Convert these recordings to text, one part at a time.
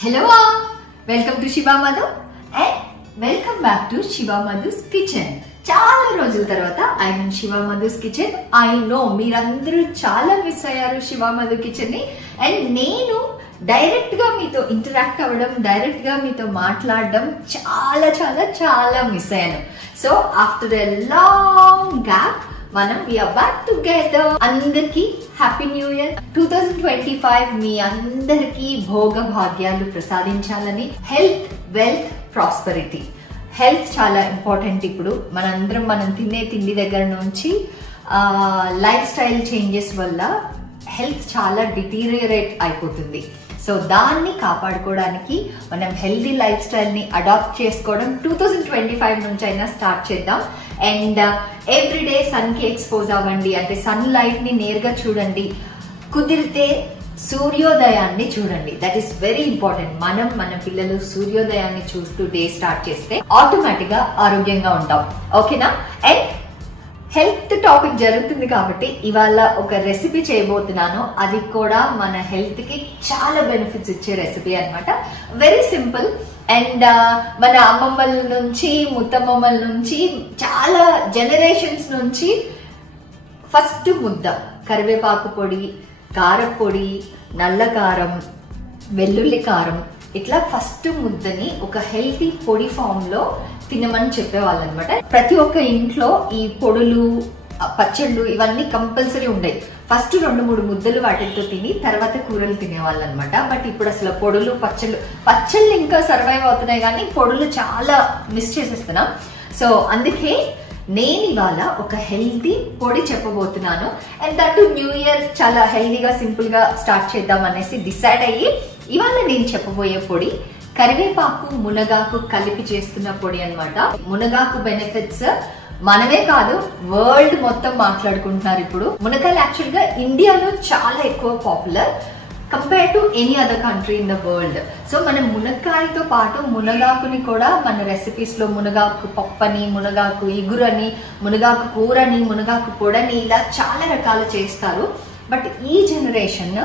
Hello, welcome to Shiva Madhu and welcome back to Shiva Madhu's Kitchen. చాలా రోజుల తర్వాత I mean Shiva Madhu's kitchen. I know మీరందరూ చాలా miss అయ్యారు శివ మధు కిచెన్ ని. అండ్ నేను డైరెక్ట్ గా మీతో ఇంటరాక్ట్ అవ్వడం, డైరెక్ట్ గా మీతో మాట్లాడడం చాలా చాలా చాలా మిస్ అయ్యాను. So after a long gap మనం వీఆర్ బ్యాక్ టుగెదర్. అందరికి హ్యాపీ న్యూ ఇయర్ 2025. మీ అందరికి భోగ భాగ్యాలు ప్రసాదించాలని, హెల్త్, వెల్త్, ప్రాస్పరిటీ. హెల్త్ చాలా ఇంపార్టెంట్. ఇప్పుడు మనందరం మనం తినే తిండి దగ్గర నుంచి లైఫ్ స్టైల్ చేంజెస్ వల్ల హెల్త్ చాలా డిటీరియరేట్ అయిపోతుంది. సో దాన్ని కాపాడుకోవడానికి మనం హెల్తీ లైఫ్ స్టైల్ ని అడాప్ట్ చేసుకోవడం 2025 నుంచి అయినా స్టార్ట్ చేద్దాం. అండ్ ఎవ్రీడే సన్ కి ఎక్స్పోజ్ అవ్వండి, అంటే సన్ లైట్ ని నేరుగా చూడండి. కుదిరితే సూర్యోదయాన్ని చూడండి. That is very important. మన పిల్లలు సూర్యోదయాన్ని చూస్తూ డే స్టార్ట్ చేస్తే ఆటోమేటిక్ గా ఆరోగ్యంగా ఉంటాం. ఓకేనా? అండ్ హెల్త్ టాపిక్ జరుగుతుంది కాబట్టి ఇవాళ ఒక రెసిపీ చేయబోతున్నాను. అది కూడా మన హెల్త్ కి చాలా బెనిఫిట్స్ ఇచ్చే రెసిపీ అన్నమాట. Very simple. అండ్ మన అమ్మమ్మల నుంచి, ముత్తమ్మమ్మల నుంచి, చాలా జనరేషన్స్ నుంచి ఫస్ట్ ముద్ద కరివేపాకు పొడి, కారపొడి, నల్ల కారం, వెల్లుల్లి కారం, ఇట్లా ఫస్ట్ ముద్దని ఒక హెల్తీ పొడి ఫామ్ లో తినమని చెప్పేవాళ్ళు అనమాట. ప్రతి ఒక్క ఇంట్లో ఈ పొడులు, పచ్చళ్ళు ఇవన్నీ కంపల్సరీ ఉండేవి. ఫస్ట్ 2-3 ముద్దలు వాటితో తిని తర్వాత కూరలు తినేవాళ్ళు అనమాట. బట్ ఇప్పుడు అసలు పొడులు, పచ్చళ్ళు ఇంకా సర్వైవ్ అవుతున్నాయి కానీ పొడులు చాలా మిస్ చేసేస్తున్నాం. సో అందుకే నేను ఇవాళ ఒక హెల్తీ పొడి చెప్పబోతున్నాను. అండ్ దట్ న్యూ ఇయర్ చాలా హెల్తీగా సింపుల్ గా స్టార్ట్ చేద్దాం అనేసి డిసైడ్ అయ్యి ఇవాళ నేను చెప్పబోయే పొడి కరివేపాకు, మునగాకు కలిపి చేస్తున్న పొడి అన్నమాట. మునగాకు బెనిఫిట్స్ మనమే కాదు, వరల్డ్ మొత్తం మాట్లాడుకుంటున్నారు ఇప్పుడు. మునగాలు యాక్చువల్ గా ఇండియాలో చాలా ఎక్కువ popular compare to any other country in the world. So మనం మునక్కాయతో పాటు మునగాకుని కూడా మన రెసిపీస్ లో మునగాకు పప్పని, మునగాకు ఇగురని, మునగాకు కూరని, మునగాకు పొడని, ఇలా చాలా రకాలు చేస్తారు. బట్ ఈ జనరేషన్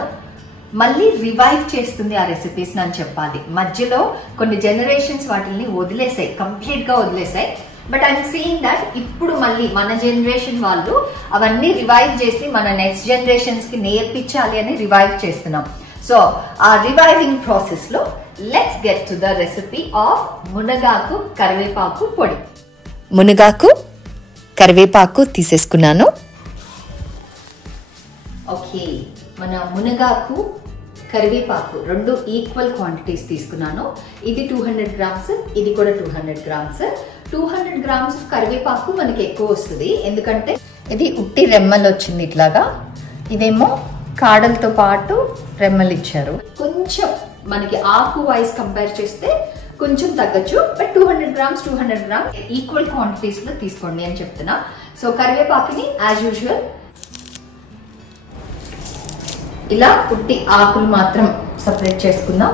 మళ్ళీ రివైవ్ చేస్తుంది ఆ రెసిపీస్ అని చెప్పాలి. మధ్యలో కొన్ని జనరేషన్స్ వాటిని వదిలేసాయి, కంప్లీట్ గా వదిలేసాయి. బట్ ఐఎమ్ సీయింగ్ దట్ ఇప్పుడు మళ్ళీ మన జనరేషన్ వాళ్ళు అవన్నీ రివైవ్ చేసి మన నెక్స్ట్ జనరేషన్స్ కి నేర్పించాలి అని రివైవ్ చేస్తున్నాం. సో ఆ రివైవింగ్ ప్రాసెస్ లో let's get to the recipe of మునగాకు కరివేపాకు పొడి. మునగాకు, కరివేపాకు తీసేసుకున్నాను. ఓకే, మన మునగాకు, కరివేపాకు రెండు ఈక్వల్ క్వాంటిటీస్ తీసుకున్నాను. ఇది 200 గ్రామ్స్, ఇది కూడా 200 గ్రామ్స్. 200 గ్రామ్స్ కరివేపాకు మనకి ఎక్కువ వస్తుంది, ఎందుకంటే ఇది ఉట్టి రెమ్మలు వచ్చింది ఇట్లాగా. ఇదేమో కాడలతో పాటు రెమ్మలు ఇచ్చారు. కొంచెం మనకి ఆకు వైజ్ కంపేర్ చేస్తే కొంచెం తగ్గచ్చు. బట్ 200 గ్రామ్స్ ఈక్వల్ క్వాంటిటీస్ లో తీసుకోండి అని చెప్తున్నా. సో కరివేపాకుని యాజ్ యూజువల్ ఇలా ఉట్టి ఆకులు మాత్రం సపరేట్ చేసుకుందాం.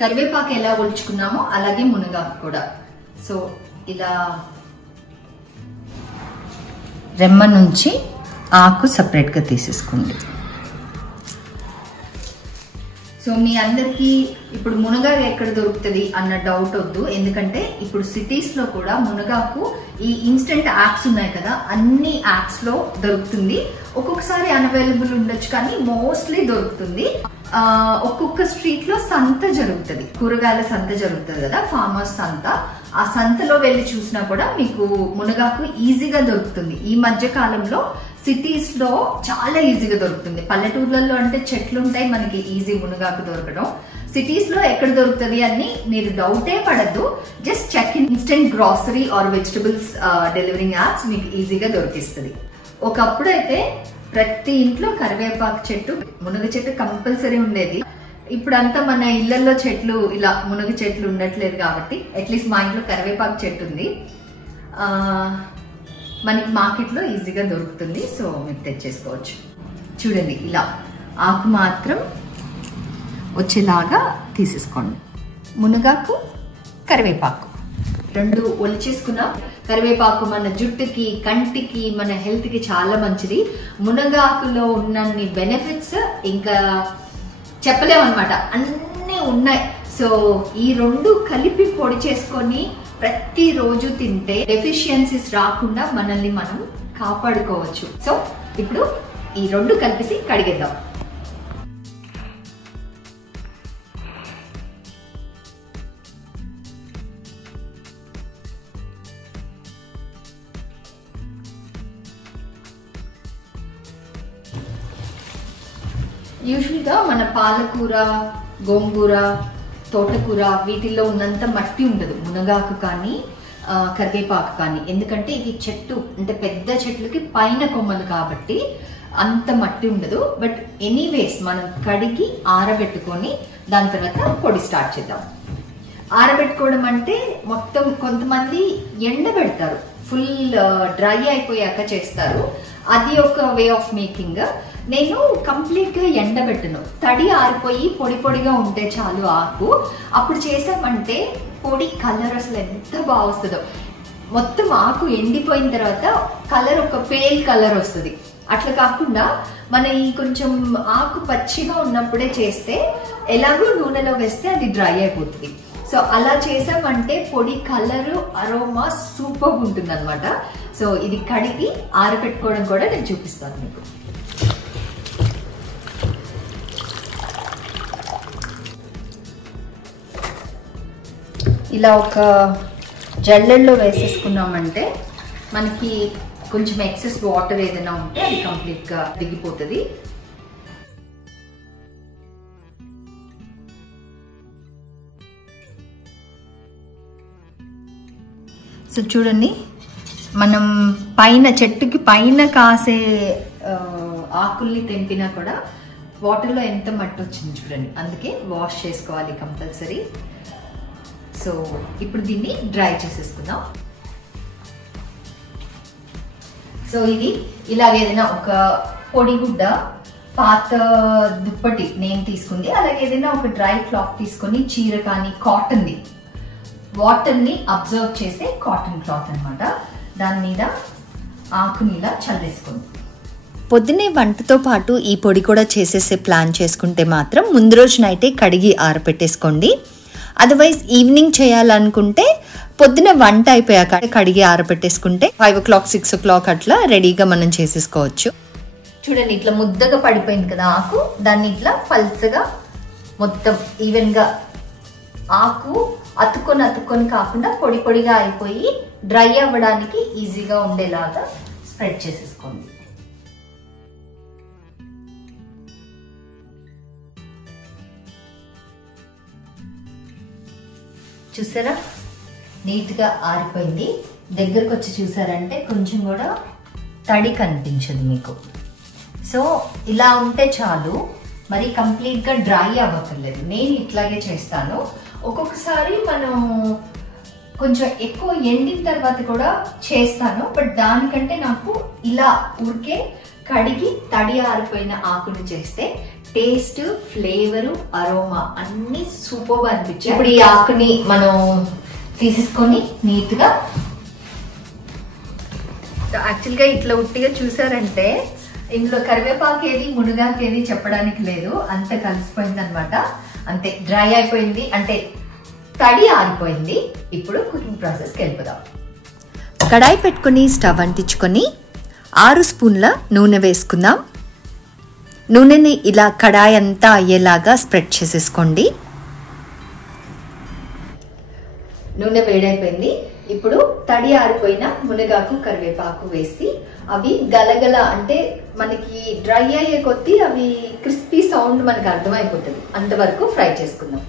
కరివేపాకు ఎలా ఒలుచుకున్నామో అలాగే మునగాకు కూడా. సో ఇలా రెమ్మ నుంచి ఆకు సపరేట్ గా తీసేసుకోండి. సో మీ అందరికి ఇప్పుడు మునగాకు ఎక్కడ దొరుకుతుంది అన్న డౌట్ వద్దు, ఎందుకంటే ఇప్పుడు సిటీస్ లో కూడా మునగాకు ఈ ఇన్స్టెంట్ యాప్స్ ఉన్నాయి కదా, అన్ని యాప్స్ లో దొరుకుతుంది. ఒక్కొక్కసారి అన్అవైలబుల్ ఉండొచ్చు కానీ మోస్ట్లీ దొరుకుతుంది. ఒక్కొక్క స్ట్రీట్ లో సంత జరుగుతుంది, కూరగాయల సంత జరుగుతుంది కదా, ఫార్మర్స్ సంత. ఆ సంతలో వెళ్ళి చూసినా కూడా మీకు మునగాకు ఈజీగా దొరుకుతుంది. ఈ మధ్య కాలంలో సిటీస్ లో చాలా ఈజీగా దొరుకుతుంది. పల్లెటూర్లలో అంటే చెట్లు ఉంటాయి, మనకి ఈజీ మునగాకు దొరకడం. సిటీస్ లో ఎక్కడ దొరుకుతుంది అని మీరు డౌటే పడద్దు. Just check instant grocery or vegetables delivering apps మీకు ఈజీగా దొరికిస్తుంది. ఒకప్పుడు అయితే ప్రతి ఇంట్లో కరివేపాకు చెట్టు, మునగ చెట్టు కంపల్సరీ ఉండేది. ఇప్పుడంతా మన ఇళ్లలో చెట్లు, ఇలా మునగ చెట్లు ఉండట్లేదు కాబట్టి అట్లీస్ట్ మా ఇంట్లో కరివేపాకు చెట్టు ఉంది. మనకి మార్కెట్ లో ఈజీగా దొరుకుతుంది. సో మీరు తెచ్చేసుకోవచ్చు. చూడండి, ఇలా ఆకు మాత్రం వచ్చేలాగా తీసేసుకోండి. మునగాకు, కరివేపాకు రెండు ఒలిచేసుకున్నాం. కరివేపాకు మన జుట్టుకి, కంటికి, మన హెల్త్ కి చాలా మంచిది. మునగాకులో ఉన్నన్ని బెనిఫిట్స్ ఇంకా చెప్పలేమన్నమాట, అన్నీ ఉన్నాయి. సో ఈ రెండు కలిపి పొడి చేసుకొని ప్రతిరోజు తింటే డెఫిషియన్సీస్ రాకుండా మనల్ని మనం కాపాడుకోవచ్చు. సో ఇప్పుడు ఈ రెండు కలిపేసి కడిగేద్దాం. యూజువల్గా మన పాలకూర, గోంగూర, తోటకూర వీటిల్లో ఉన్నంత మట్టి ఉండదు మునగాకు కానీ కరివేపాకు కానీ. ఎందుకంటే ఇవి చెట్టు అంటే పెద్ద చెట్లకి పైన కొమ్మలు కాబట్టి అంత మట్టి ఉండదు. బట్ ఎనీవేస్ మనం కడిగి ఆరబెట్టుకొని దాని తర్వాత పొడి స్టార్ట్ చేద్దాం. ఆరబెట్టుకోవడం అంటే మొత్తం కొంతమంది ఎండబెడతారు, ఫుల్ డ్రై అయిపోయాక చేస్తారు. అది ఒక వే ఆఫ్ మేకింగ్. నేను కంప్లీట్ గా ఎండబెట్టను, తడి ఆరిపోయి పొడి పొడిగా ఉంటే చాలు ఆకు. అప్పుడు చేసామంటే పొడి కలర్ అసలు ఎంత బాగా వస్తుందో. మొత్తం ఆకు ఎండిపోయిన తర్వాత కలర్ ఒక పేల్ కలర్ వస్తుంది. అట్లా కాకుండా మన ఈ కొంచెం ఆకు పచ్చిగా ఉన్నప్పుడే చేస్తే ఎలాగో నూనెలో వేస్తే అది డ్రై అయిపోతుంది. సో అలా చేసామంటే పొడి కలరు అరోమా సూపర్ ఉంటుంది అనమాట. సో ఇది కడిగి ఆరబెట్టుకోవడం కూడా నేను చూపిస్తాను మీకు. ఇలా ఒక జల్లెల్లో వేసేసుకున్నామంటే మనకి కొంచెం ఎక్సెస్ వాటర్ ఏదైనా ఉంటే అది కంప్లీట్గా దిగిపోతుంది. సో చూడండి, మనం పైన చెట్టుకి పైన కాసే ఆకుల్ని తెంపినా కూడా వాటర్లో ఎంత మట్టి వచ్చింది చూడండి. అందుకే వాష్ చేసుకోవాలి కంపల్సరీ. సో ఇప్పుడు దీన్ని డ్రై చేసేసుకుందాం. సో ఇది ఇలాగేదైనా ఒక పొడిగుడ్డ, పాత దుప్పటి నేను తీసుకుంది, అలాగే ఏదైనా ఒక డ్రై క్లాత్ తీసుకొని చీర కానీ కాటన్ది, వాటర్ని అబ్జర్వ్ చేసే కాటన్ క్లాత్ అనమాట, దాని మీద ఆకుని ఇలా చల్లేసుకుంది. పొద్దునే వంటతో పాటు ఈ పొడి కూడా చేసేసే ప్లాన్ చేసుకుంటే మాత్రం ముందు రోజు నైటే కడిగి ఆరపెట్టేసుకోండి. అదర్వైజ్ ఈవినింగ్ చేయాలనుకుంటే పొద్దున వంట అయిపోయాక కడిగి ఆరబెట్టేసుకుంటే 5 o'clock 6 o'clock అట్లా రెడీగా మనం చేసేసుకోవచ్చు. చూడండి ఇట్లా ముద్దగా పడిపోయింది కదా ఆకు, దాన్ని ఇట్లా పల్చగా మొత్తం ఈవెన్గా ఆకు అతుక్కొని కాకుండా పొడి పొడిగా అయిపోయి డ్రై అవ్వడానికి ఈజీగా ఉండేలాగా స్ప్రెడ్ చేసేసుకోండి. చూసారా, నీట్గా ఆరిపోయింది. దగ్గరకు వచ్చి చూసారంటే కొంచెం కూడా తడి కనిపించదు మీకు. సో ఇలా ఉంటే చాలు, మరి కంప్లీట్గా డ్రై అవ్వక్కర్లేదు. నేను ఇట్లాగే చేస్తాను. ఒక్కొక్కసారి మనం కొంచెం ఎక్కువ ఎండిన తర్వాత కూడా చేస్తాను, బట్ దానికంటే నాకు ఇలా ఊరికే కడిగి తడి ఆరిపోయిన ఆకును చేస్తే టేస్ట్, ఫ్లేవరు, అరోమా అన్ని సూపర్గా అనిపించాయి. ఇప్పుడు ఈ ఆకుని మనం తీసేసుకొని నీట్గా, యాక్చువల్గా ఇట్లా ఉట్టిగా చూసారంటే ఇందులో కరివేపాకు ఏది మునగాకు ఏది చెప్పడానికి లేదు, అంత కలిసిపోయింది అనమాట. అంతే డ్రై అయిపోయింది, అంటే తడి ఆరిపోయింది. ఇప్పుడు కుకింగ్ ప్రాసెస్కి వెళ్ళిపోదాం. కడాయి పెట్టుకుని స్టవ్ అంటించుకొని 6 స్పూన్ల నూనె వేసుకుందాం. నూనెని ఇలా కడాయి అంతా అయ్యేలాగా స్ప్రెడ్ చేసేసుకోండి. నూనె వేడైపోయింది. ఇప్పుడు తడి ఆరిపోయిన మునగాకు, కరివేపాకు వేసి అవి గలగల అంటే మనకి డ్రై అయ్యే కొద్దీ అవి క్రిస్పీ సౌండ్ మనకు అర్థమైపోతుంది. అంతవరకు ఫ్రై చేసుకుందాం.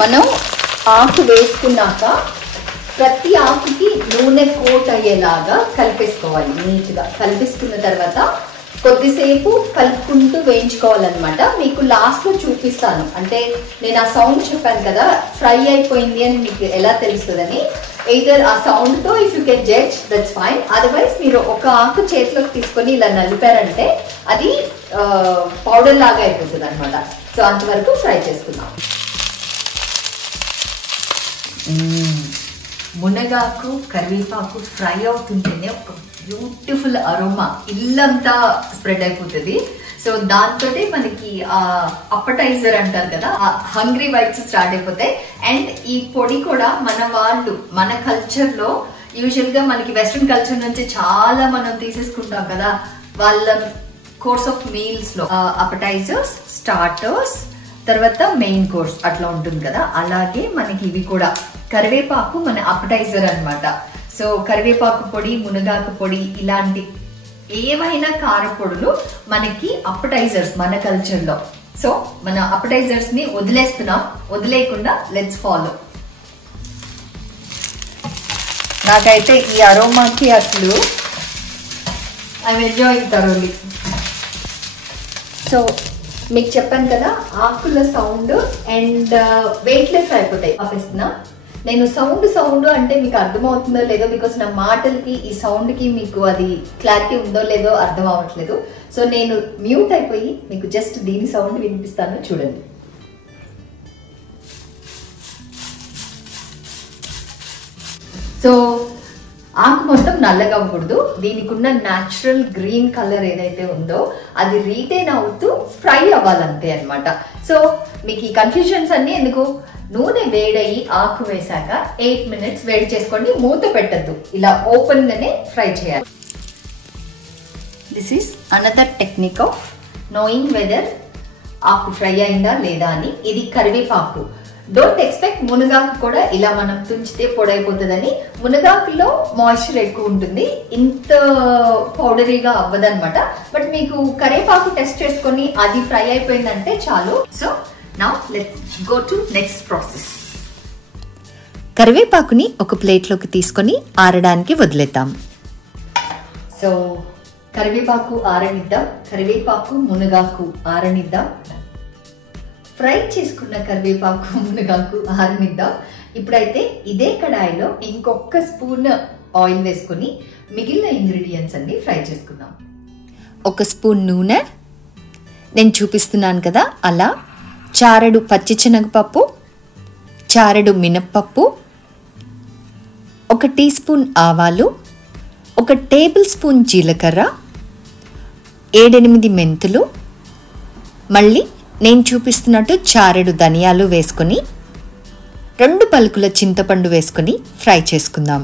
మనం ఆకు వేసుకున్నాక ప్రతి ఆకుకి నూనె కోట్ అయ్యేలాగా కలిపేసుకోవాలి. నీట్గా కలిపేసుకున్న తర్వాత కొద్దిసేపు కలుపుకుంటూ వేయించుకోవాలన్నమాట. మీకు లాస్ట్లో చూపిస్తాను, అంటే నేను ఆ సౌండ్ చెప్పాను కదా ఫ్రై అయిపోయింది అని మీకు ఎలా తెలుస్తుందని. ఎయిదర్ ఆ సౌండ్తో if you can judge that's fine. Otherwise మీరు ఒక ఆకు చేతిలోకి తీసుకొని ఇలా నలిపారంటే అది పౌడర్ లాగా అయిపోతుంది అనమాట. సో అంతవరకు ఫ్రై చేసుకుందాం. మునగాకు కరివేపాకు ఫ్రై అవుతుంటేనే ఒక బ్యూటిఫుల్ అరోమా ఇల్లంతా స్ప్రెడ్ అయిపోతుంది. సో దాంతో మనకి అప్పటైజర్ అంటారు కదా, హంగ్రీ వైబ్స్ స్టార్ట్ అయిపోతాయి. అండ్ ఈ పొడి కూడా మన కల్చర్ లో యూజువల్ గా మనకి వెస్ట్రన్ కల్చర్ నుంచి చాలా మనం తీసేసుకుంటాం కదా, వాళ్ళ కోర్స్ ఆఫ్ మీల్స్ లో అప్పటైజర్స్, స్టార్టర్స్, తర్వాత మెయిన్ కోర్స్ అట్లా ఉంటుంది కదా. అలాగే మనకి ఇవి కూడా కరివేపాకు మన అప్పటైజర్ అన్నమాట. సో కరివేపాకు పొడి, మునగాకు పొడి ఇలాంటి ఏవైనా కారపొడులు మనకి అప్పటైజర్స్ మన కల్చర్ లో. సో మన అప్పటైజర్స్ ని వదిలేయకుండా లెట్స్ ఫాలో. నాకైతే ఈ అరోమాకి అసలు ఐఎమ్ ఎంజాయింగ్ థరోలీ. సో మీకు చెప్పాను కదా, ఆకుల సౌండ్ అండ్ వెయిట్లెస్ అయిపోతాయి. ఆపేస్తున్నా. నేను సౌండ్ అంటే మీకు అర్థమవుతుందో లేదో, బికాస్ నా మాటలకి ఈ సౌండ్ కి మీకు అది క్లారిటీ ఉందో లేదో అర్థం అవ్వట్లేదు. సో నేను మ్యూట్ అయిపోయి మీకు జస్ట్ దీని సౌండ్ వినిపిస్తాను, చూడండి. సో ఆకు మొత్తం నల్లగా అవ్వకూడదు. దీనికి ఉన్న న్యాచురల్ గ్రీన్ కలర్ ఏదైతే ఉందో అది రీటైన్ అవుతూ ఫ్రై అవ్వాలంతే అనమాట. సో మీకు ఈ కన్ఫ్యూజన్స్ అన్ని ఎందుకు, నూనె వేడయి ఆకు వేసాక 8 minutes వేడి చేసుకోండి, మూత పెట్టద్దు, ఇలా ఓపెన్ గానే ఫ్రై చేయాలి. This is another technique of knowing whether ఆకు ఫ్రై అయిందా లేదా అని. ఇది కరివేపాకు. డోంట్ ఎక్స్పెక్ట్ మునగాకు కూడా ఇలా మనం తుంచితే పొడైపోతుందని. మునగాకులో మాయిశ్చర్ ఎక్కువ ఉంటుంది, ఇంత పౌడరీగా అవ్వదన్నమాట. బట్ మీకు కరివేపాకు టెస్ట్ చేసుకొని అది ఫ్రై అయిపోయిందంటే చాలు. So now let's go to next process. కరివేపాకుని ఒక ప్లేట్లోకి తీసుకొని ఆరడానికి వదిలేద్దాం. సో కరివేపాకు ఆరనిద్దాం, కరివేపాకు మునగాకు ఆరనిద్దాం, ఫ్రై చేసుకున్న కరివేపాకు మునగాకు ఆరనిద్దాం. ఇప్పుడైతే ఇదే కడాయిలో ఇంకొక స్పూన్ ఆయిల్ వేసుకుని మిగిలిన ఇంగ్రీడియంట్స్ అన్ని ఫ్రై చేసుకుందాం. 1 స్పూన్ నూనె, నేను చూపిస్తున్నాను కదా అలా, చారెడు పచ్చిశనగపప్పు, చారెడు మినప్పప్పు, 1 టీ స్పూన్ ఆవాలు, 1 టేబుల్ స్పూన్ జీలకర్ర, 7-8 మెంతులు, మళ్ళీ నేను చూపిస్తున్నట్టు చారెడు ధనియాలు వేసుకొని 2 పలుకుల చింతపండు వేసుకొని ఫ్రై చేసుకుందాం.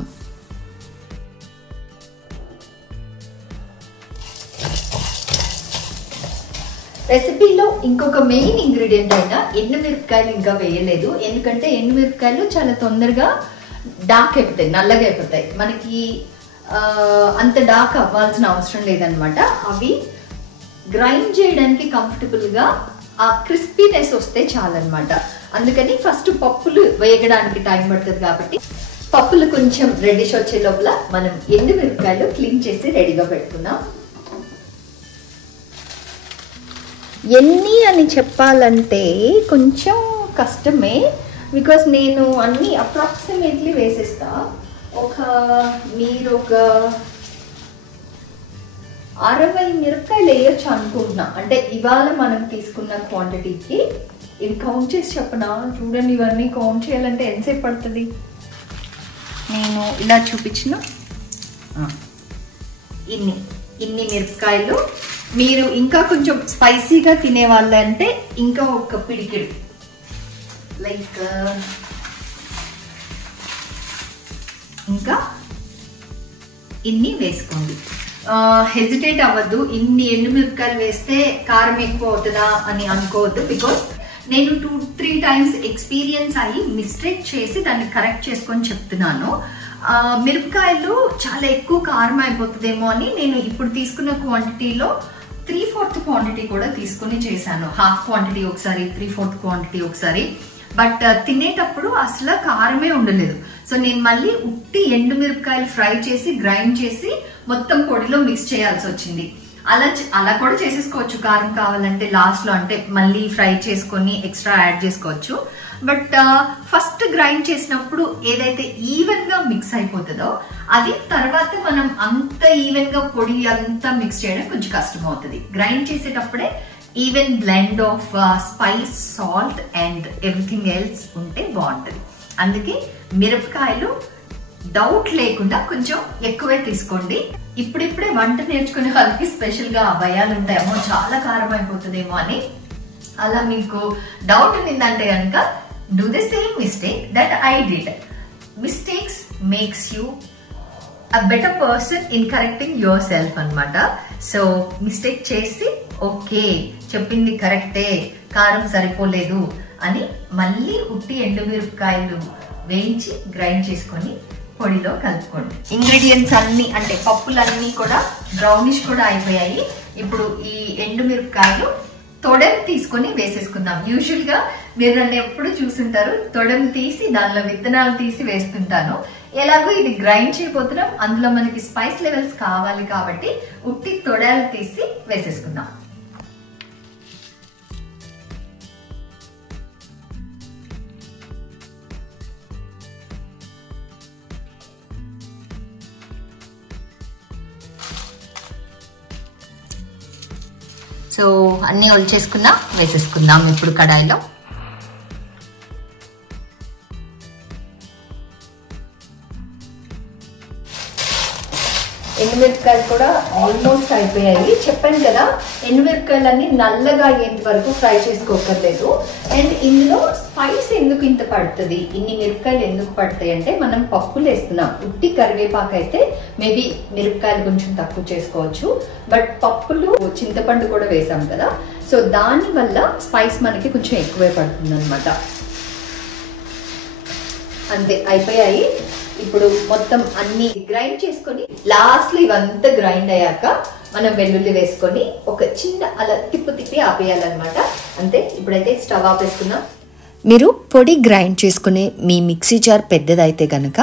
రెసిపీలో ఇంకొక మెయిన్ ఇంగ్రీడియంట్ అయిన ఎండుమిరపకాయలు ఇంకా వేయలేదు. ఎందుకంటే ఎండుమిరపకాయలు చాలా తొందరగా డార్క్ అయిపోతాయి, నల్లగా అయిపోతాయి. మనకి అంత డార్క్ అవ్వాల్సిన అవసరం లేదనమాట. అవి గ్రైండ్ చేయడానికి కంఫర్టబుల్ గా ఆ క్రిస్పీనెస్ వస్తే చాలన్నమాట. అందుకని ఫస్ట్ పప్పులు వేయడానికి టైం పడుతుంది కాబట్టి పప్పులు కొంచెం రెడ్డిష్ వచ్చే లోపల మనం ఎండుమిరపకాయలు క్లీన్ చేసి రెడీగా పెట్టుకుందాం. ఎన్ని అని చెప్పాలంటే కొంచెం కష్టమే, బికాస్ నేను అన్ని అప్రాక్సిమేట్లీ వేసేస్తా. మీరు ఒక 60 మిరపకాయలు వేయచ్చు అనుకుంటున్నా. అంటే ఇవాళ మనం తీసుకున్న క్వాంటిటీకి ఇవి కౌంట్ చేసి చెప్పనా? చూడండి, ఇవన్నీ కౌంట్ చేయాలంటే ఎంతసేపు పడుతుంది. నేను ఇలా చూపించిన ఇన్ని మిరపకాయలు. మీరు ఇంకా కొంచెం స్పైసీగా తినే వాళ్ళంటే ఇంకా ఒక పిడికెడు, లైక్ ఇంకా ఇన్ని వేసుకోండి. హెజిటేట్ అవ్వద్దు, ఇన్ని ఎండుమిరపకాయలు వేస్తే కారం ఎక్కువ అవుతుందా అని అనుకోవద్దు. బికాస్ నేను 2-3 times ఎక్స్పీరియన్స్ అయ్యి మిస్టేక్ చేసి దాన్ని కరెక్ట్ చేసుకొని చెప్తున్నాను. మిరపకాయలు చాలా ఎక్కువ కారం అయిపోతుందేమో అని నేను ఇప్పుడు తీసుకున్న క్వాంటిటీలో 3/4 క్వాంటిటీ కూడా తీసుకుని చేశాను. హాఫ్ క్వాంటిటీ ఒకసారి, 3/4 క్వాంటిటీ ఒకసారి. బట్ తినేటప్పుడు అసలు కారమే ఉండలేదు. సో నేను మళ్ళీ ఉట్టి ఎండుమిరపకాయలు ఫ్రై చేసి గ్రైండ్ చేసి మొత్తం పొడిలో మిక్స్ చేయాల్సి వచ్చింది. అలా కూడా చేసేసుకోవచ్చు కారం కావాలంటే లాస్ట్ లో, అంటే మళ్ళీ ఫ్రై చేసుకొని ఎక్స్ట్రా యాడ్ చేసుకోవచ్చు. బట్ ఫస్ట్ గ్రైండ్ చేసినప్పుడు ఏదైతే ఈవెన్ గా మిక్స్ అయిపోతుందో అది తర్వాత మనం అంత ఈవెన్ గా పొడి అంతా మిక్స్ చేయడం కొంచెం కష్టం అవుతుంది. గ్రైండ్ చేసేటప్పుడే even blend of spice, salt and everything else ఉంటే బాగుంటది. అందుకే మిరపకాయలు డౌట్ లేకుండా కొంచెం ఎక్కువే తీసుకోండి. ఇప్పుడిప్పుడే వంట నేర్చుకునే వాళ్ళకి స్పెషల్ గా భయాలు ఉంటాయేమో, చాలా కారం అయిపోతుందేమో అని. అలా మీకు డౌట్ ఉందంటే కనుక do the same mistake that I did. Mistakes makes you a better person in correcting yourself అన్నమాట. సో మిస్టేక్ చేసి ఓకే చెప్పింది కరెక్టే, కారం సరిపోలేదు అని మళ్ళీ ఉట్టి ఎండుమిరపకాయలు వేయించి గ్రైండ్ చేసుకొని పొడిలో కలుపుకోండి. ఇంగ్రీడియంట్స్ అన్ని అంటే పప్పులన్నీ కూడా బ్రౌనిష్ కూడా అయిపోయాయి. ఇప్పుడు ఈ ఎండుమిరపకాయలు తొడని తీసుకొని వేసేసుకుందాం. యూజువల్ గా మీరు నన్ను ఎప్పుడు చూసుంటారు, తొడని తీసి దానిలో విత్తనాలు తీసి వేస్తుంటాను. ఎలాగో ఇది గ్రైండ్ చేయబోతున్నాం, అందులో మనకి స్పైస్ లెవెల్స్ కావాలి కాబట్టి ఉట్టి తొడాలు తీసి వేసేసుకుందాం. సో అన్ని ఒలిచేసుకున్నా వేసేసుకుందాం ఇప్పుడు కడాయిలో. ఎండుమిరపకాయలు కూడా ఆల్మోస్ట్ అయిపోయాయి. చెప్పాను కదా, ఎండుమిరపకాయలన్నీ నల్లగా అయ్యేంత వరకు ఫ్రై చేసుకోకర్లేదు. అండ్ ఇందులో స్పైస్ ఎందుకు ఇంత పడుతుంది, ఇన్ని మిరపకాయలు ఎందుకు పడతాయి అంటే మనం పప్పులు వేస్తున్నాం. ఉట్టి కరివేపాకు అయితే మేబీ మిరపకాయలు కొంచెం తక్కువ చేసుకోవచ్చు, బట్ పప్పులు చింతపండు కూడా వేసాం కదా, సో దాని వల్ల స్పైస్ మనకి కొంచెం ఎక్కువే పడుతుంది అనమాట. అంతే, అయిపోయాయి. ఇప్పుడు మొత్తం అన్ని గ్రైండ్ చేసుకొని లాస్ట్ లో ఇవంతా గ్రైండ్ అయ్యాక మనం వెల్లుల్లి వేసుకొని ఒక చిన్న అలా తిప్పి ఆపేయాలన్నమాట. అంతే, ఇప్పుడైతే స్టవ్ ఆపేసుకున్నాం. మీరు పొడి గ్రైండ్ చేసుకునే మీ మిక్సీ జార్ పెద్దదైతే గనక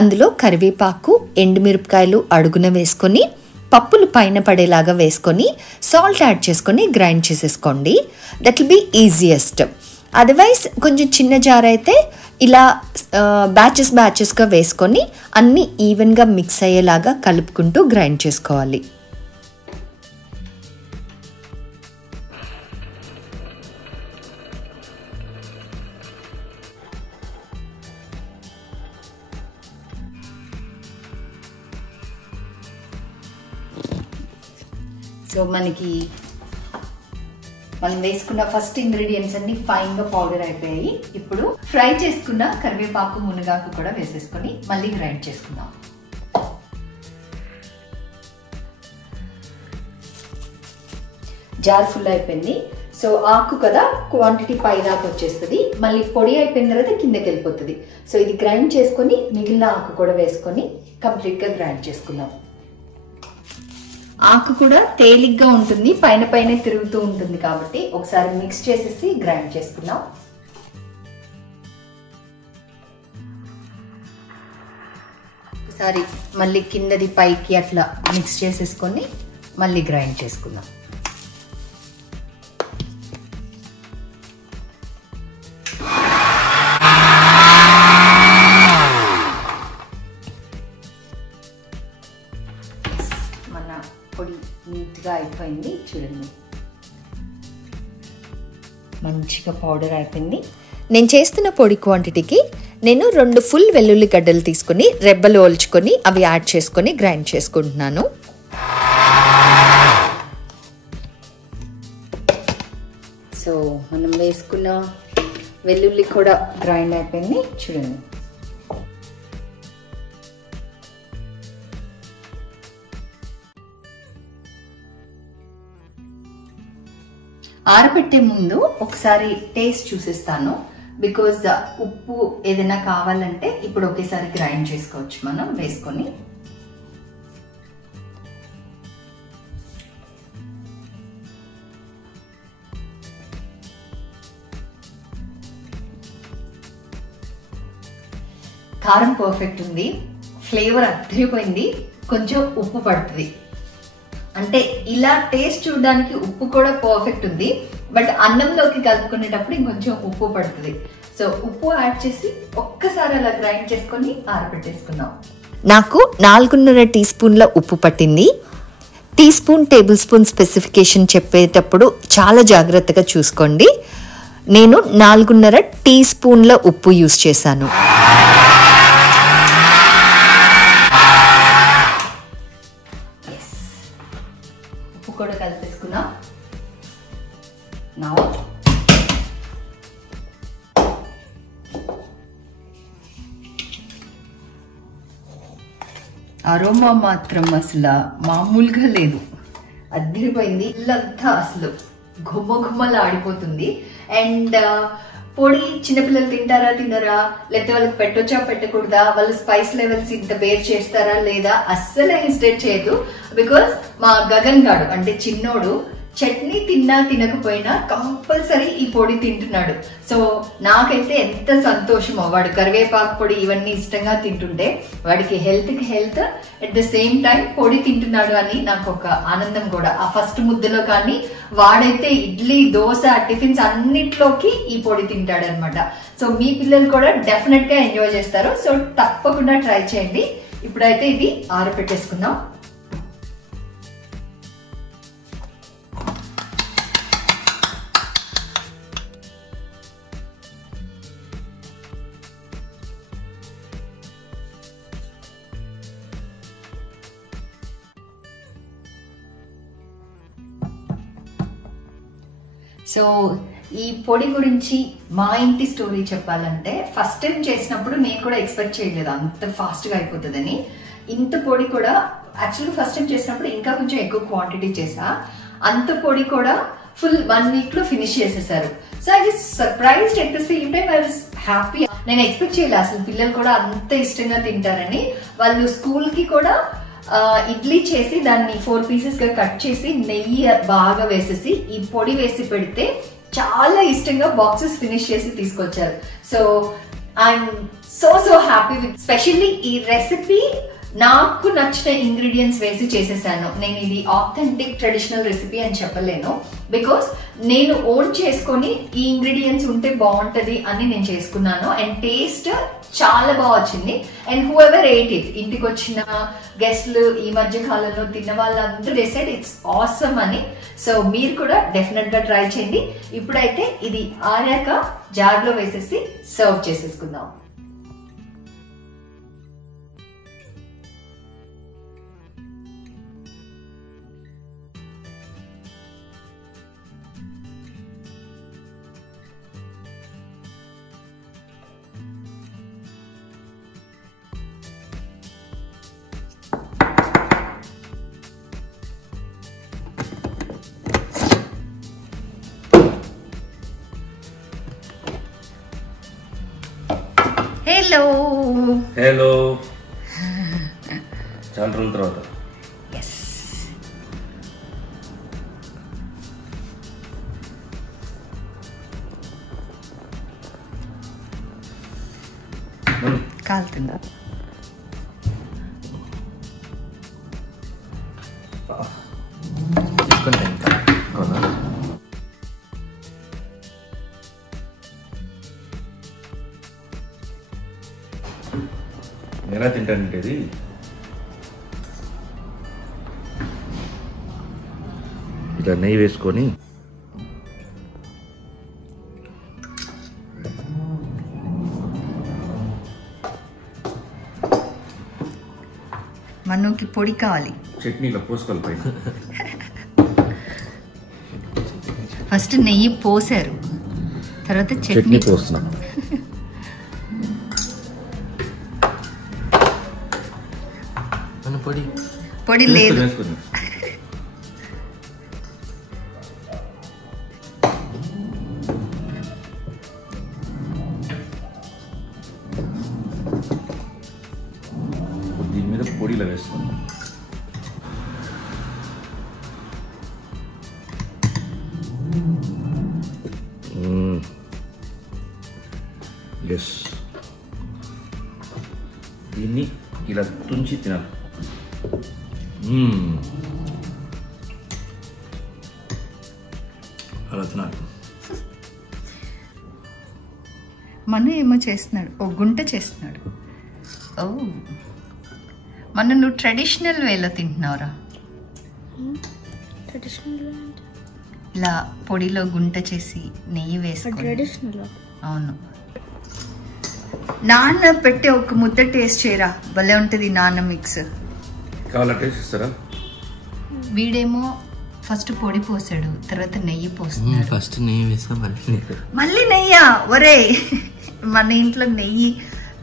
అందులో కరివేపాకు, ఎండుమిరపకాయలు అడుగున వేసుకొని పప్పులు పైన పడేలాగా వేసుకొని సాల్ట్ యాడ్ చేసుకొని గ్రైండ్ చేసేసుకోండి. That will be easiest. Otherwise కొంచెం చిన్న జార్ అయితే ఇలా బ్యాచెస్గా వేసుకొని అన్నీ ఈవెన్గా మిక్స్ అయ్యేలాగా కలుపుకుంటూ గ్రైండ్ చేసుకోవాలి. సో మనకి మనం వేసుకున్న ఫస్ట్ ఇంగ్రీడియంట్స్ అన్ని ఫైన్ గా పౌడర్ అయిపోయాయి. ఇప్పుడు ఫ్రై చేసుకున్న కరివేపాకు, మునగాకు కూడా వేసేసుకొని మళ్ళీ గ్రైండ్ చేసుకుందాం. జార్ ఫుల్ అయిపోయింది. సో ఆకు కదా క్వాంటిటీ పైదాకా వచ్చేస్తుంది, మళ్ళీ పొడి అయిపోయిన తర్వాత కిందకి వెళ్ళిపోతుంది. సో ఇది గ్రైండ్ చేసుకొని మిగిలిన ఆకు కూడా వేసుకొని కంప్లీట్ గా గ్రైండ్ చేసుకుందాం. ఆకు కూడా తేలిగ్గా ఉంటుంది, పైన పైన తిరుగుతూ ఉంటుంది కాబట్టి ఒకసారి మిక్స్ చేసేసి గ్రైండ్ చేసుకుందాం. ఒకసారి మళ్ళీ కిందది పైకి అట్లా మిక్స్ చేసేసుకొని మళ్ళీ గ్రైండ్ చేసుకుందాం. పొడి నీట్గా అయిపోయింది, చూడండి మంచిగా పౌడర్ అయిపోయింది. నేను చేస్తున్న పొడి క్వాంటిటీకి నేను 2 ఫుల్ వెల్లుల్లి గడ్డలు తీసుకొని రెబ్బలు ఓల్చుకొని అవి యాడ్ చేసుకొని గ్రైండ్ చేసుకుంటున్నాను. సో మనం వేసుకున్న వెల్లుల్లి కూడా గ్రైండ్ అయిపోయింది, చూడండి. ఆరబెట్టే ముందు ఒకసారి టేస్ట్ చూసిస్తాను, బికాజ్ ఉప్పు ఏదైనా కావాలంటే ఇప్పుడు ఒకేసారి గ్రైండ్ చేసుకోవచ్చు మనం వేసుకొని. కారం పర్ఫెక్ట్ ఉంది, ఫ్లేవర్ అదిరిపోయింది, కొంచెం ఉప్పు పడుతుంది. అంటే ఇలా టేస్ట్ చూడడానికి ఉప్పు కూడా పర్ఫెక్ట్ ఉంది, బట్ అన్నంలోకి కలుపుకునేటప్పుడు ఇంకొంచెం ఉప్పు పడుతుంది. సో ఉప్పు యాడ్ చేసి ఒక్కసారి అలా గ్రైండ్ చేసుకొని ఆరబెట్టేసుకుందాం. నాకు 4.5 టీ స్పూన్ల ఉప్పు పట్టింది. Teaspoon, tablespoon specification చెప్పేటప్పుడు చాలా జాగ్రత్తగా చూసుకోండి. నేను 4.5 టీ స్పూన్ల ఉప్పు యూస్ చేశాను. ఉప్పు కూడా కలిపేసుకున్నాం. నౌ అరోమా మాత్రం అసలు మామూలుగా లేదు, అదిరిపోయింది. ఇల్లంతా అసలు ఘుమ్మలా ఆడిపోతుంది. అండ్ పొడి చిన్నపిల్లలు తింటారా తినరా, లేకపోతే వాళ్ళకి పెట్టొచ్చా పెట్టకూడదా, వాళ్ళ స్పైస్ లెవెల్స్ ఇంత బేర్ చేస్తారా లేదా, అస్సలు హెసిటేట్ చేయదు. బికాస్ మా గగన్ గాడు అంటే చిన్నోడు చట్నీ తిన్నా తినకపోయినా కంపల్సరీ ఈ పొడి తింటున్నాడు. సో నాకైతే ఎంత సంతోషమో, వాడు కరివేపాకు పొడి ఇవన్నీ ఇష్టంగా తింటుంటే వాడికి హెల్త్ కి health, at the same time పొడి తింటున్నాడు అని నాకు ఒక ఆనందం కూడా. ఆ ఫస్ట్ ముద్దలో కానీ వాడైతే ఇడ్లీ, దోశ, టిఫిన్స్ అన్నిట్లోకి ఈ పొడి తింటాడు అనమాట. సో మీ పిల్లలు కూడా డెఫినెట్ గా ఎంజాయ్ చేస్తారు. సో తప్పకుండా ట్రై చేయండి. ఇప్పుడైతే ఇది ఆరబెట్టేసుకుందాం. సో ఈ పొడి గురించి మా ఇంటి స్టోరీ చెప్పాలంటే, ఫస్ట్ టైం చేసినప్పుడు నేను కూడా ఎక్స్పెక్ట్ చేయలేదు అంత ఫాస్ట్గా అయిపోతుందని. ఇంత పొడి కూడా యాక్చువల్గా ఫస్ట్ టైం చేసినప్పుడు ఇంకా కొంచెం ఎక్కువ క్వాంటిటీ చేసా. అంత పొడి కూడా ఫుల్ 1 week లో ఫినిష్ చేసేసారు. So I was surprised, at the same time I was happy. నేను ఎక్స్పెక్ట్ చేయలేదు అసలు పిల్లలు కూడా అంత ఇష్టంగా తింటారని. వాళ్ళు స్కూల్ కి కూడా ఇడ్లీ చేసి దాన్ని 4 pieces గా కట్ చేసి నెయ్యి బాగా వేసేసి ఈ పొడి వేసి పెడితే చాలా ఇష్టంగా బాక్సెస్ ఫినిష్ చేసి తీసుకొచ్చారు. So I'm so happy with, specially ఈ రెసిపీ నాకు నచ్చిన ఇంగ్రీడియంట్స్ వేసి చేసేసాను. నేను ఇది ఆథెంటిక్ ట్రెడిషనల్ రెసిపీ అని చెప్పలేను, బికాస్ నేను ఓన్ చేసుకొని ఈ ఇంగ్రీడియంట్స్ ఉంటే బాగుంటది అని నేను చేసుకున్నాను. అండ్ టేస్ట్ చాలా బాగా వచ్చింది. And who ever eight it, ఇంటికి వచ్చిన గెస్ట్లు ఈ మధ్య కాలంలో తిన్న వాళ్ళందరూ డిసైడ్ ఇట్స్ ఆసమ్ అని. సో మీరు కూడా డెఫినెట్ గా ట్రై చేయండి. ఇప్పుడైతే ఇది ఆరాక జార్ లో వేసేసి సర్వ్ చేసేసుకుందాం. హలో హలో, చాలా రోజుల తర్వాత. కాలుతుందా? ఎలా తింటానంటే ఇది ఇలా నెయ్యి వేసుకొని మన్నుకి పొడి కావాలి, చట్నీలో పోసుకోవాలి పైన. ఫస్ట్ నెయ్యి పోసారు, తర్వాత చట్నీ పోస్తున్నాం. పొడి లేదు. దీని మీద పొడిలో వేసుకున్నాం. ఎస్, దీన్ని ఇలా తుంచి తినాలి. అలా తినాలి. మను ఏమో చేస్తున్నాడు, ఓ గుంట చేస్తున్నాడు. ఓ మన నువ్వు ట్రెడిషనల్ వేలో తింటున్నావురా. ఇలా పొడిలో గుంట చేసి నెయ్యి వేసుకో. అవును. నాన్న పెట్టే ఒక ముద్ద టేస్ట్ చేయరా, భలే ఉంటది నాన్న మిక్స్. కావాలా టేస్ట్ ఇస్తారా? వీడేమో ఫస్ట్ పొడి పోసాడు, తర్వాత నెయ్యి పోస్తున్నాడు. ఫస్ట్ నెయ్యి వేసా, మళ్ళీ నెయ్యా? ఒరే మన ఇంట్లో నెయ్యి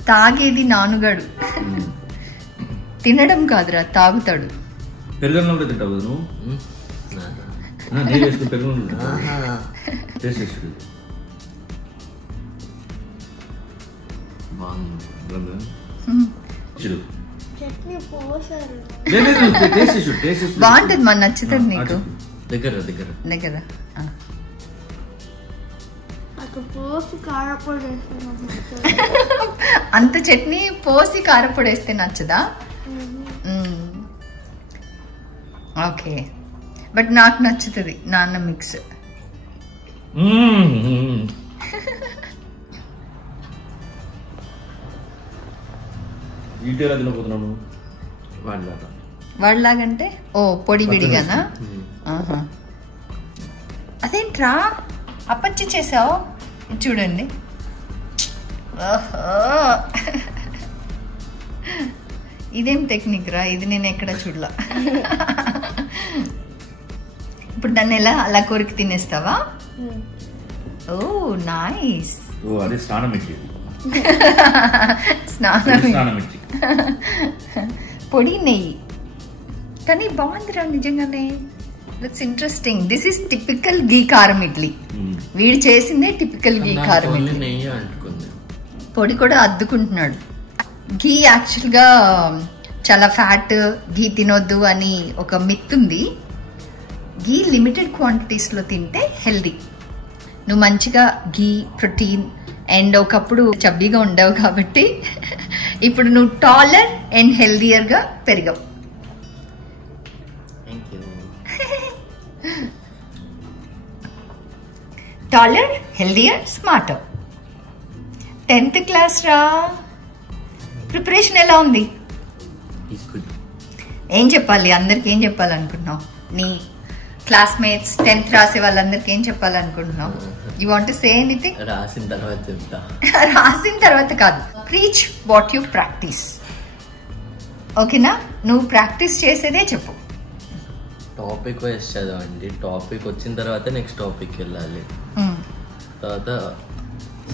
తాగేది నానుగాడు, తినడం కాదురా తాగుతాడు. పెరుగన్నం కూడా తింటావు కదా నువ్వు? నెయ్యి వేసుకుని పెరుగన్నం టేస్ట్ చేసి బాగుంటది. మన నచ్చుతుంది నీకు? దగ్గర దగ్గర దగ్గర అంత చట్నీ పోసి కారపొడి వేస్తే నచ్చదా? ఓకే, బట్ నాకు నచ్చుతుంది నాన్న మిక్స్. వాడిలాగంటే ఓ పొడి విడిగానా? అదేంట్రా అప్పచ్చి చేసావు? చూడండి. ఇదేం టెక్నిక్ రా, ఇది నేను ఎక్కడ చూడలా. ఇప్పుడు దాన్ని ఎలా అలా కొరికి తినేస్తావా? ఓ నైస్. స్నానం పొడి నెయ్యి కానీ బాగుందిరా నిజంగానే. That's interesting. This is typical ghee కారం ఇడ్లీ. వీడు చేసిందే టిపికల్ గీ కారం ఇడ్లీ. పొడి కూడా అద్దుకుంటున్నాడు. ఘీ యాక్చువల్గా చాలా ఫ్యాట్, ఘీ తినొద్దు అని ఒక మిత్ ఉంది. ఘీ లిమిటెడ్ క్వాంటిటీస్లో తింటే హెల్దీ. నువ్వు మంచిగా ఘీ, ప్రోటీన్ అండ్ ఒకప్పుడు చబ్బీగా ఉండవు కాబట్టి ఇప్పుడు నువ్వు టాలర్ అండ్ హెల్దియర్గా పెరిగావు. Taller, healthier, smarter. 10th class రా. ప్రిపరేషన్ ఎలా ఉంది? ఏం చెప్పాలి అందరికి? ఏం చెప్పాలనుకుంటున్నావు? నీ క్లాస్మేట్స్ 10th రాసే వాళ్ళందరికి ఏం చెప్పాలనుకుంటున్నావు? You want to say anything? రాసిన తర్వాత చెప్తా. రాసిన తర్వాత కాదు, ప్రీచ్ వాట్ యు ప్రాక్టీస్. ఓకేనా? నువ్వు ప్రాక్టీస్ చేసేదే చెప్పు. టాపిక్ వైజ్ చదవండి. టాపిక్ వచ్చిన తర్వాత నెక్స్ట్ టాపిక్ వెళ్ళాలి. తర్వాత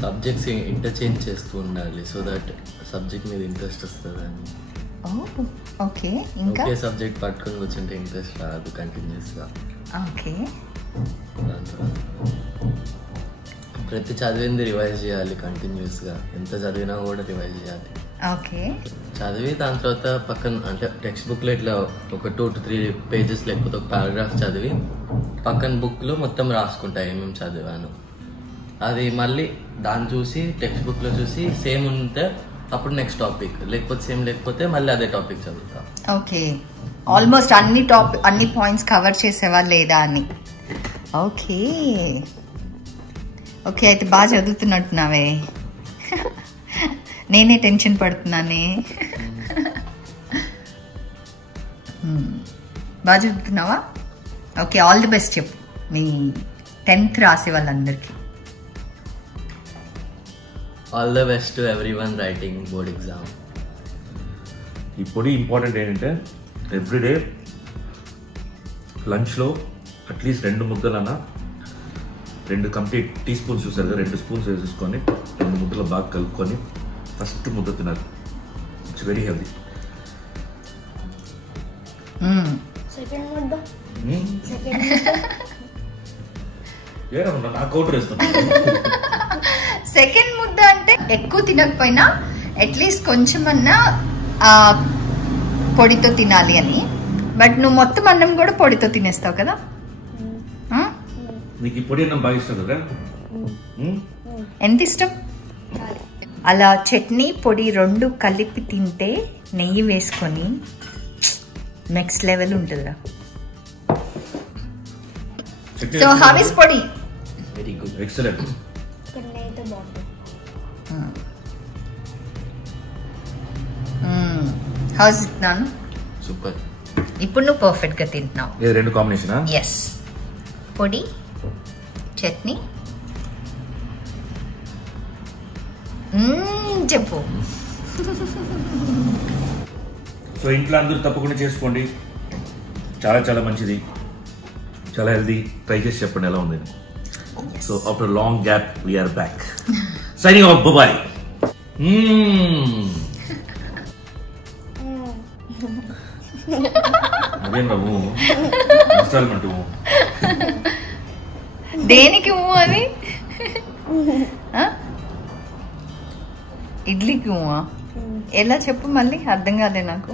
సబ్జెక్ట్స్ ఇంటర్చేంజ్ చేస్తూ ఉండాలి, సో దట్ సబ్జెక్ట్ మీద ఇంట్రెస్ట్ వస్తుందని. ఓకే. ఇంకా ఒకే సబ్జెక్ట్ పట్టుకొని కూర్చుంటే ఇంట్రెస్ట్ రాదు కంటిన్యూస్గా. ఓకే. ప్రతి చదివింది రివైజ్ చేయాలి కంటిన్యూస్గా. ఎంత చదివినా కూడా రివైజ్ చేయాలి. ఓకే. చదివి దాని తర్వాత పక్కన అంటే టెక్స్ట్ బుక్లో ఇట్లా ఒక 2 to 3 పేజెస్ లేకపోతే ఒక పారాగ్రాఫ్ చదివి పక్కన బుక్లో మొత్తం రాసుకుంటా ఏమేమి చదివాను. అది మళ్ళీ దాన్ని చూసి టెక్స్ట్ బుక్లో చూసి సేమ్ ఉంటే అప్పుడు నెక్స్ట్ టాపిక్, లేకపోతే సేమ్ లేకపోతే మళ్ళీ అదే టాపిక్ చదువుతా. ఓకే. ఆల్మోస్ట్ అన్ని పాయింట్స్ కవర్ చేసేవా లేదా అని. Okay okay. అయితే బాగా చదువుతున్నట్టున్నావే. నేనే టెన్షన్ పడుతున్నానే. బాగా చదువుతున్నావా? ఓకే. ఆల్ ది బెస్ట్ చెప్పు మీ 10th రాసే వాళ్ళందరికీ. All the best to everyone writing board exam. ఈ పొడి ఇంపార్టెంట్ ఏంటంటే ఎవ్రీడే లంచ్లో అట్లీస్ట్ 2 ముద్దలన్నా 2 కంప్లీట్ టీ స్పూన్స్ చూసారు కదా, 2 స్పూన్స్ వేసేసుకొని 2 ముద్దలు బాగా కలుపుకొని ఫస్ట్ ముద్ద తినాలి. It's very healthy. సెకండ్ ముద్ద నాకు అవుట్ వేస్తున్నా. సెకండ్ ముద్ద అంటే ఎక్కువ తినకపోయినా అట్లీస్ట్ కొంచెమన్నా పొడితో తినాలి అని. బట్ నువ్వు మొత్తం అన్నం కూడా పొడితో తినేస్తావు కదా? నీకు ఈ పొడి అన్నం బాగా ఇష్టం కదా? ఎంత ఇష్టం? అలా చట్నీ పొడి 2 కలిపి తింటే నెయ్యి వేసుకొని నెక్స్ట్ లెవెల్ ఉంటుందిరా. సో హౌ ఇస్ పొడి? Very good, excellent. నెయ్యితో బాగుంటుంది. హౌస్ ఇస్తున్నాను. సూపర్. ఇప్పుడు నువ్వు పర్ఫెక్ట్ గా తింటున్నావు. ఇది రెండు కాంబినేషనా? ఎస్. పొడి చట్నీ. చెప్పు. సో ఇంట్లో అందరూ తప్పకుండా చేసుకోండి, చాలా చాలా మంచిది, చాలా హెల్దీ. ట్రై చేసి చెప్పండి ఎలా ఉంది. So after long gap we are back. Signing off, bye. అదేం రావు ఇన్స్టాల్మెంట్ దేనికి అది? ఇడ్లీకి ఎలా చెప్పు మళ్ళీ, అర్థం కాలే నాకు.